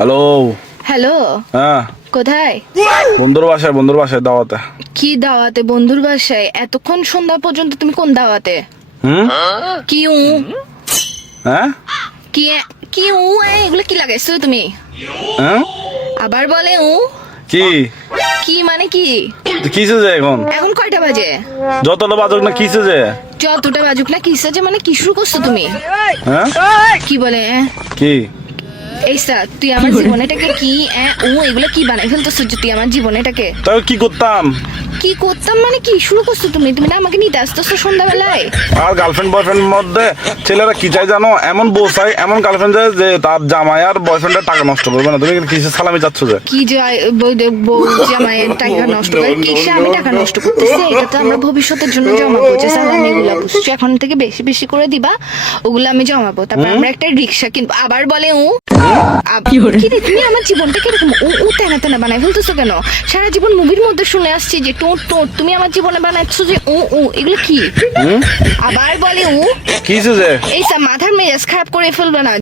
Hello. Hello, হ্যাঁ, কোথায়? বন্ধুর বাসায় দাওয়াতে। কি দাওয়াতে? বন্ধুর বাসায়? এতক্ষণ সন্ধ্যা পর্যন্ত তুমি কোন দাওয়াতে? হুম? কি উ হ্যাঁ? কি কি উ এগুলো কি লাগাইছো তুমি? হ্যাঁ? আবার বলে উ? কি কি মানে কি? কিসে যে এখন? এখন কয়টা বাজে? যতটা বাজক না কিসে যে? যতটা বাজুক না কিসে যে মানে কি শুরু করছো তুমি? হ্যাঁ? কি বলে কি? এই স্যার, তুই আমার জীবনেটাকে কি ও এগুলো কি বানাই ফেলতেছো যে তুই আমার জীবনেটাকে? তবে কি করতাম? কি করতাম মানে কি শুরু করছো তুমি? তুমি না আমাকে নিতে আসতেছো সন্ধ্যাবেলায়? আর গার্লফ্রেন্ড বয়ফ্রেন্ড মধ্যে ছেলেরা কি চাই জানো? এমন বউ চাই, এমন গার্লফ্রেন্ড চাই যে তার জামাই আর বয়ফ্রেন্ডের টাকা নষ্ট করবে না। তুমি কিসে সালামি যাচ্ছ যে? কি যে বউ জামাইয়ের টাকা নষ্ট করে? কিসে আমি টাকা নষ্ট করতেছি? এটা তো আমরা ভবিষ্যতের জন্য জমাবো, যে সালামি এগুলা বুঝছো, এখন থেকে বেশি বেশি করে দিবা, ওগুলো আমি জমাবো, তারপর আমরা একটা রিক্সা কিনবো। আবার বলে ও কি রে, তুমি আমার জীবনটা কিরকম ও তেনা তেনা বানাই ফেলতেছো কেন? সারা জীবন মুভির মধ্যে শুনে আসছি যে টোট টোট, তুমি আমার জীবনে বানাচ্ছ যে ও এগুলো কি? আবার বলে ও কিসে যে? এই মাথার মেজাজ খারাপ করে ফেলবে না।